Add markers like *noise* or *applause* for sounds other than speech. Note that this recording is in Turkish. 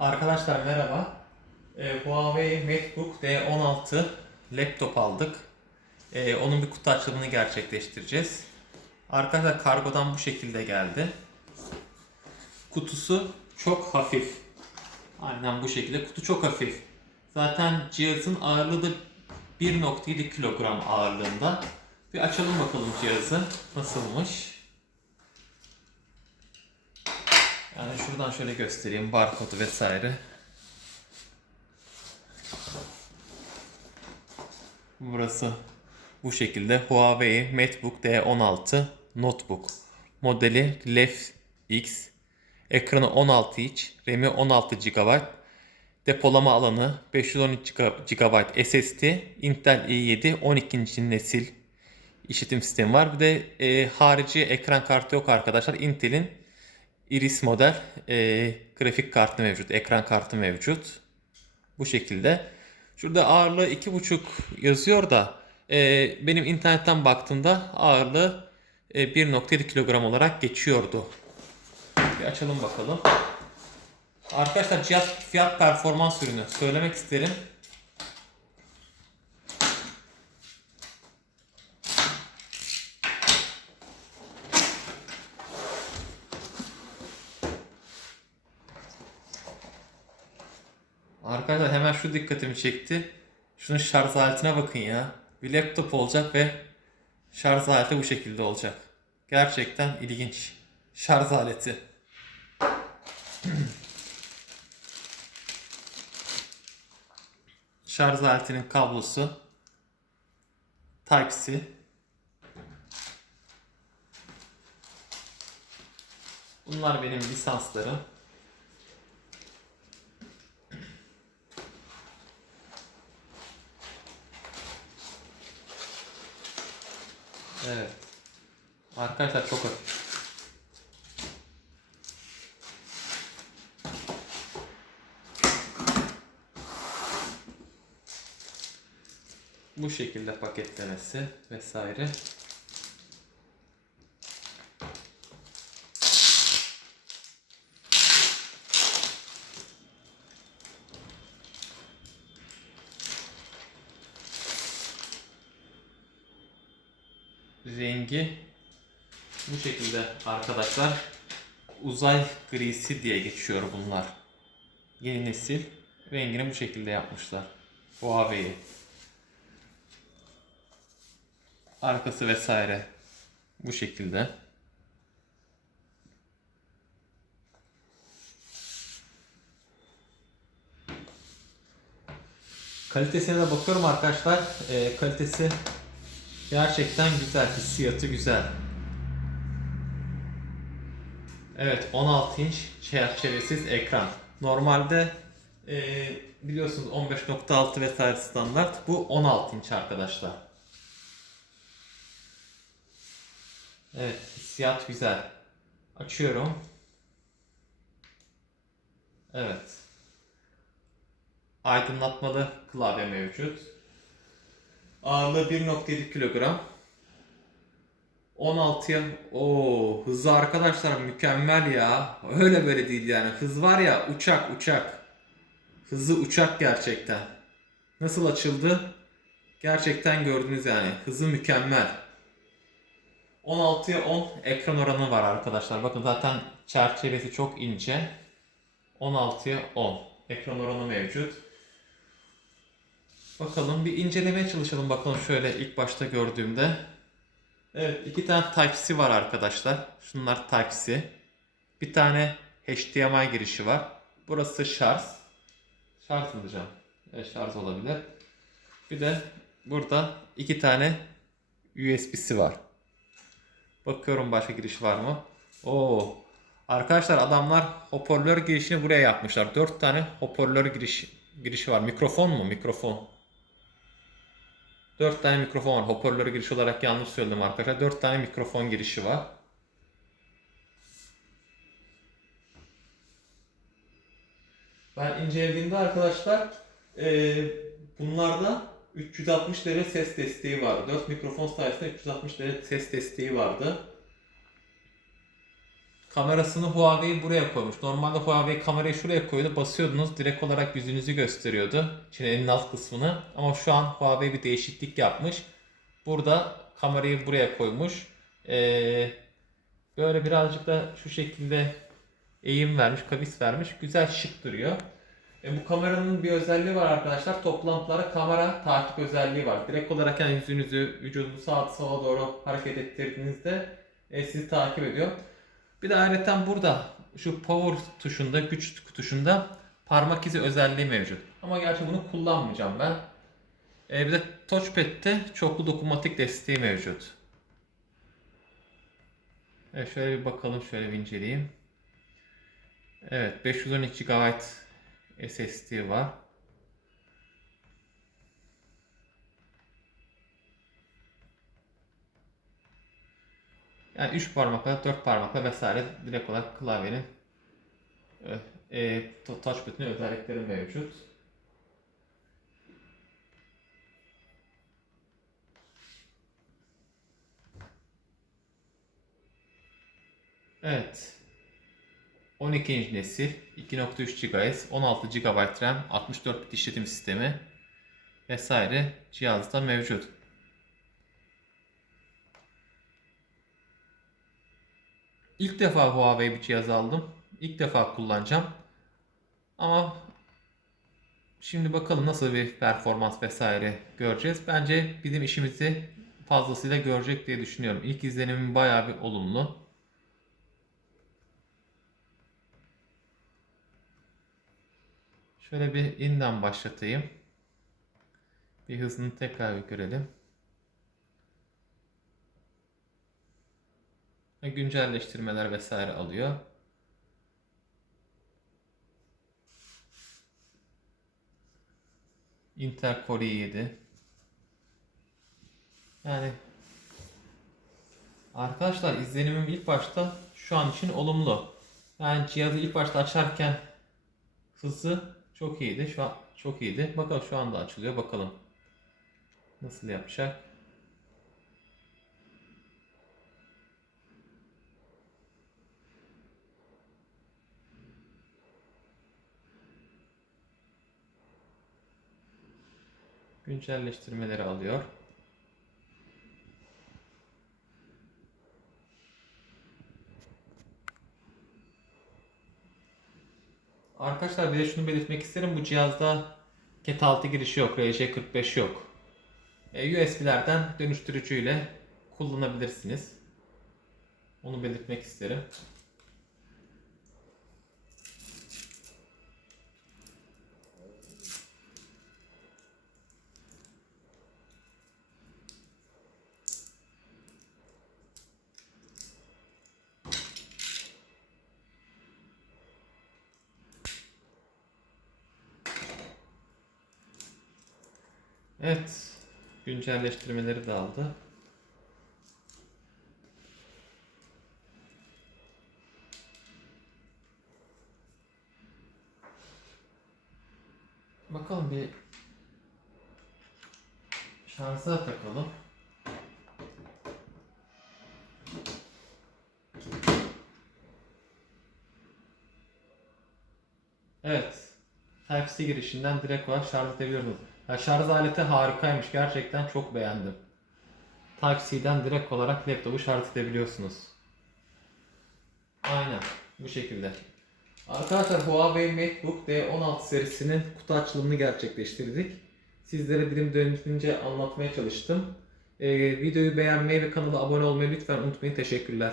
Arkadaşlar merhaba. Ee, Huawei MateBook D16 laptop aldık. Ee, onun bir kutu açılımını gerçekleştireceğiz. Arkadaşlar kargodan bu şekilde geldi. Kutusu çok hafif. Aynen bu şekilde. Kutu çok hafif. Zaten cihazın ağırlığı da 1.7 kilogram ağırlığında. Bir açalım bakalım cihazı. Nasılmış? Yani şuradan şöyle göstereyim barkodu vesaire. Burası bu şekilde Huawei MateBook D16 Notebook modeli LEF X ekranı 16 inç RAM'i 16 GB depolama alanı 512 GB SSD Intel i7 12. nesil işletim sistemi var. Bir de e, harici ekran kartı yok arkadaşlar. Intel'in Iris model e, grafik kartı mevcut, ekran kartı mevcut. Bu şekilde. Şurada ağırlığı 2.5 yazıyor da e, benim internetten baktığımda ağırlığı e, 1.7 kilogram olarak geçiyordu. Bir açalım bakalım. Arkadaşlar cihaz fiyat performans ürünü söylemek isterim. Arkadaşlar hemen şu dikkatimi çekti. Şunun şarj aletine bakın ya. Bir laptop olacak ve şarj aleti bu şekilde olacak. Gerçekten ilginç. Şarj aleti. *clears throat* şarj aletinin kablosu. Type-C. Bunlar benim lisanslarım. Evet. Arkadaşlar çok hafif. Bu şekilde paketlemesi vesaire. Rengi bu şekilde arkadaşlar. Uzay grisi diye geçiyor bunlar. Yeni nesil rengini bu şekilde yapmışlar. Huawei. Arkası vesaire bu şekilde. Kalitesine de bakıyorum arkadaşlar. Ee, kalitesi Gerçekten güzel, hissiyatı güzel. Evet, 16 inç çerçevesiz ekran. Normalde e, biliyorsunuz 15.6 vesaire standart. Bu 16 inç arkadaşlar. Evet, hissiyat güzel. Açıyorum. Evet. Aydınlatmalı klavye mevcut. Ağırlığı 1.7 kilogram. 16'ya o hızı arkadaşlar mükemmel ya. Öyle böyle değil yani. Hız var ya uçak uçak. Hızı uçak gerçekten. Nasıl açıldı? Gerçekten gördünüz yani. Hızı mükemmel. 16'ya 10 ekran oranı var arkadaşlar. Bakın zaten çerçevesi çok ince. 16'ya 10 ekran oranı mevcut. Bakalım bir incelemeye çalışalım bakalım şöyle ilk başta gördüğümde. Evet iki tane Type-C var arkadaşlar. Şunlar Type-C. Bir tane HDMI girişi var. Burası şarj. Şarj mı diyeceğim? Evet şarj olabilir. Bir de burada iki tane USB'si var. Bakıyorum başka giriş var mı? Oo. Arkadaşlar adamlar hoparlör girişini buraya yapmışlar. Dört tane hoparlör giriş, girişi var. Mikrofon mu? Mikrofon. 4 tane mikrofon var. Hoparlöre giriş olarak yanlış söyledim arkadaşlar. 4 tane mikrofon girişi var. Ben incelediğimde arkadaşlar e, bunlarda 360 derece ses desteği vardı. 4 mikrofon sayesinde 360 derece ses desteği vardı. Kamerasını Huawei buraya koymuş. Normalde Huawei kamerayı şuraya koydu. Basıyordunuz direkt olarak yüzünüzü gösteriyordu. Şimdi elin alt kısmını. Ama şu an Huawei bir değişiklik yapmış. Burada kamerayı buraya koymuş. Ee, böyle birazcık da şu şekilde eğim vermiş, kavis vermiş. Güzel şık duruyor. E, bu kameranın bir özelliği var arkadaşlar. Toplantılara kamera takip özelliği var. Direkt olarak yani yüzünüzü, vücudunuzu sağa sola doğru hareket ettirdiğinizde e, sizi takip ediyor. Bir de ayrıca burada şu power tuşunda, güç tuşunda parmak izi özelliği mevcut. Ama gerçi bunu kullanmayacağım ben. E, bir de touchpad'te çoklu dokunmatik desteği mevcut. Evet, şöyle bir bakalım, şöyle bir inceleyeyim. Evet, 512 GB SSD var. Yani 3 parmakla, 4 parmakla vesaire direkt olarak klavyenin e, e, touchpad'in özellikleri mevcut. Evet. 12. nesil 2.3 GHz, 16 GB RAM, 64 bit işletim sistemi vesaire cihazda mevcut. İlk defa Huawei bir cihaz aldım. İlk defa kullanacağım. Ama şimdi bakalım nasıl bir performans vesaire göreceğiz. Bence bizim işimizi fazlasıyla görecek diye düşünüyorum. İlk izlenimim bayağı bir olumlu. Şöyle bir inden başlatayım. Bir hızını tekrar bir görelim. Güncelleştirmeler vesaire alıyor. Intel Core i7. Yani arkadaşlar izlenimim ilk başta şu an için olumlu. Yani cihazı ilk başta açarken hızı çok iyiydi. Şu an çok iyiydi. Bakalım şu anda açılıyor. Bakalım. Nasıl yapacak? Güncelleştirmeleri alıyor. Arkadaşlar bir de şunu belirtmek isterim. Bu cihazda Cat 6 girişi yok. RJ45 yok. E, USB'lerden dönüştürücüyle kullanabilirsiniz. Onu belirtmek isterim. Evet. Güncelleştirmeleri de aldı. Bakalım bir şarja takalım. Evet. Type-C girişinden direkt olarak şarj edebiliyoruz. Ya şarj aleti harikaymış. Gerçekten çok beğendim. Type-C'den direkt olarak laptopu şarj edebiliyorsunuz. Aynen. Bu şekilde. Arkadaşlar Huawei MateBook D16 serisinin kutu açılımını gerçekleştirdik. Sizlere dilim döndüğünce anlatmaya çalıştım. Ee, videoyu beğenmeyi ve kanala abone olmayı lütfen unutmayın. Teşekkürler.